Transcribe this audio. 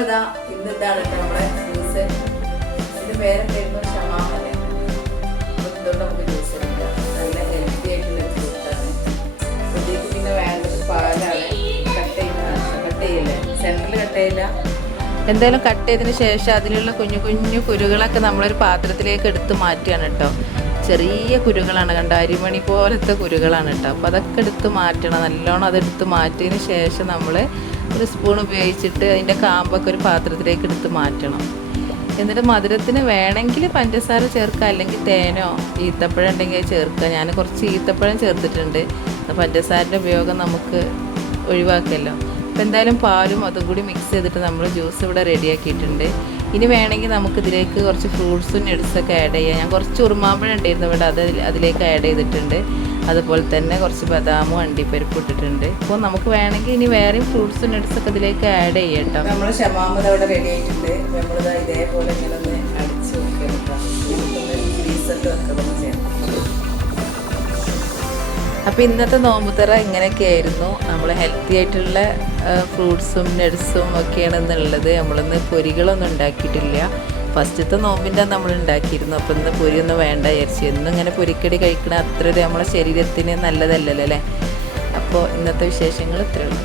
അപ്പോൾ ഇതാ ഇന്ന് ഇതാണ് നമ്മുടെ ജ്യൂസ്. ഇതിൻ്റെ പേരെന്തായിരുന്നു? ഷമാമല്ലേ. അപ്പോൾ ഇതുകൊണ്ട് നമുക്ക് ജ്യൂസ് എടുക്കാം. നല്ല ഹെൽത്തി ആയിട്ടുള്ള ജ്യൂസാണ്. ഇതിലേക്ക് പിന്നെ വേണ്ടത് പാലാണ്. കട്ട് ചെയ്യില്ലേ, സെൻറ്ററിൽ കട്ട് ചെയ്യില്ല. എന്തായാലും കട്ട് ചെയ്തതിന് ശേഷം അതിലുള്ള കുഞ്ഞു കുഞ്ഞു കുരുകളൊക്കെ നമ്മളൊരു പാത്രത്തിലേക്ക് എടുത്ത് മാറ്റുകയാണ് കേട്ടോ. ചെറിയ കുരുകളാണ്, കണ്ട അരിമണി പോലത്തെ കുരുകളാണ് കേട്ടോ. അപ്പോൾ അതൊക്കെ എടുത്ത് മാറ്റണം. നല്ലോണം അതെടുത്ത് മാറ്റിയതിന് ശേഷം നമ്മൾ ഒരു സ്പൂൺ ഉപയോഗിച്ചിട്ട് അതിൻ്റെ കാമ്പൊക്കെ ഒരു പാത്രത്തിലേക്ക് എടുത്ത് മാറ്റണം. എന്നിട്ട് മധുരത്തിന് വേണമെങ്കിൽ പഞ്ചസാര ചേർക്കുക, അല്ലെങ്കിൽ തേനോ ഈത്തപ്പഴം ഉണ്ടെങ്കിൽ ചേർക്കുക. ഞാൻ കുറച്ച് ഈത്തപ്പഴം ചേർത്തിട്ടുണ്ട്. പഞ്ചസാരൻ്റെ ഉപയോഗം നമുക്ക് ഒഴിവാക്കല്ലോ. അപ്പോൾ എന്തായാലും പാലും അതും കൂടി മിക്സ് ചെയ്തിട്ട് നമ്മൾ ജ്യൂസ് ഇവിടെ റെഡിയാക്കിയിട്ടുണ്ട്. ഇനി വേണമെങ്കിൽ നമുക്കിതിലേക്ക് കുറച്ച് ഫ്രൂട്ട്സും നട്ട്സൊക്കെ ആഡ് ചെയ്യാം. ഞാൻ കുറച്ച് ഉറുമാമ്പഴം ഉണ്ടായിരുന്നു ഇവിടെ, അതിലേക്ക് ആഡ് ചെയ്തിട്ടുണ്ട്. അതുപോലെ തന്നെ കുറച്ച് ബദാമും അണ്ടിപ്പരിപ്പ് ഇട്ടിട്ടുണ്ട്. അപ്പോൾ നമുക്ക് വേണമെങ്കിൽ ഇനി വേറെയും ഫ്രൂട്ട്സും നട്ട്സൊക്കെ ഇതിലേക്ക് ആഡ് ചെയ്യാം കേട്ടോ. നമ്മൾ ഷമാമത് അവിടെ റെഡി ആയിട്ടുണ്ട്. നമ്മളിത് ഇതേപോലെ ഇങ്ങനെ ഒന്ന് അടിച്ച് വെക്കാം. ഫ്രീസറിൽ വെക്കണം ചെയ്യാം. അപ്പോൾ ഇന്നത്തെ നോമ്പുതറ ഇങ്ങനെയൊക്കെ ആയിരുന്നു. നമ്മൾ ഹെൽത്തി ആയിട്ടുള്ള ഫ്രൂട്ട്സും നട്ട്സും ഒക്കെയാണ് ഇന്നുള്ളത്. നമ്മളിന്ന് പൊരികളൊന്നും ഉണ്ടാക്കിയിട്ടില്ല. ഫസ്റ്റത്തെ നോമ്പിൻ്റെ നമ്മൾ ഉണ്ടാക്കിയിരുന്നു. അപ്പോൾ ഇന്ന് പൊരിയൊന്നും വേണ്ട വിചാരിച്ചു. എന്നും ഇങ്ങനെ പൊരിക്കടി കഴിക്കണ അത്ര നമ്മളെ ശരീരത്തിന് നല്ലതല്ലല്ലോ അല്ലേ. അപ്പോൾ ഇന്നത്തെ വിശേഷങ്ങൾ ഇത്രയുള്ളൂ.